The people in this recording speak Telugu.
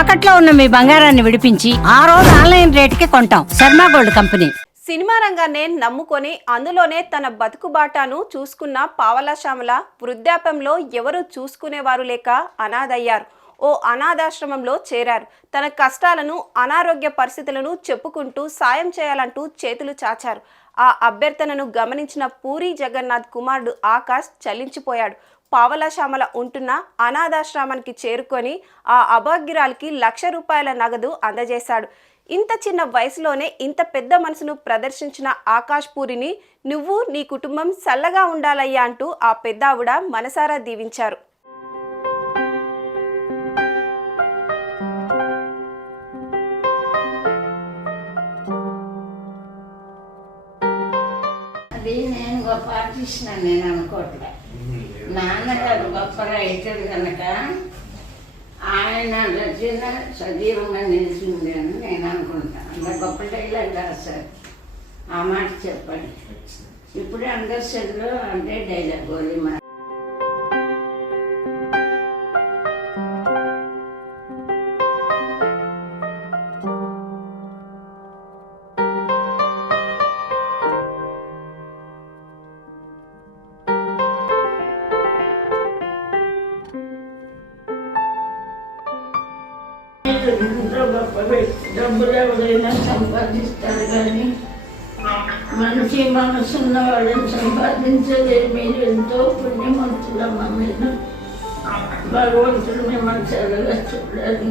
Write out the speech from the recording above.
తాకట్లో ఉన్న మీ బంగారాన్ని విడిపించి ఆ రోజు ఆన్లైన్ రేటుకి కొంటాం. Sharma gold company. సినిమా రంగాన్నే నమ్ముకొని అందులోనే తన బతుకుబాటాను చూసుకున్న పావలా శ్యామల వృద్ధాప్యంలో ఎవరు చూసుకునేవారు లేక అనాథయ్యారు. ఓ అనాథాశ్రమంలో చేరారు. తన కష్టాలను అనారోగ్య పరిస్థితులను చెప్పుకుంటూ సాయం చేయాలంటూ చేతులు చాచారు. ఆ అభ్యర్థనను గమనించిన పూరి జగన్నాథ్ కుమారుడు ఆకాష్ చలించిపోయాడు. పావలాశామల ఉంటున్న అనాథాశ్రమానికి చేరుకొని ఆ అభాగ్యురాలికి లక్ష రూపాయల నగదు అందజేశాడు. ఇంత చిన్న వయసులోనే ఇంత పెద్ద మనసును ప్రదర్శించిన ఆకాష్ పూరిని నువ్వు నీ కుటుంబం చల్లగా ఉండాలయ్యా అంటూ ఆ పెద్ద ఆవిడ మనసారా దీవించారు. అది నేను గొప్ప ఆర్టిస్ట్ నేను అనుకోవట్లే. గొప్ప రైటర్ కనుక ఆయన రచన సజీవంగా నిలిచింది అని నేను అనుకుంటాను. అంత గొప్ప డైలాగ్ రాశారు ఆ మాట చెప్పండి. ఇప్పుడు అండర్స్టాండ్లో అంటే డైలాగ్ గోలీ మాట ఎంతో డబ్బులు ఎవరైనా సంపాదిస్తారు కానీ మనిషి మనసున్న వాళ్ళని సంపాదించలేదు మీరు ఎంతో పుణ్యమంతులమ్మా మీరు భగవంతుడు మిమ్మల్ని చల్లగా చూడాలి.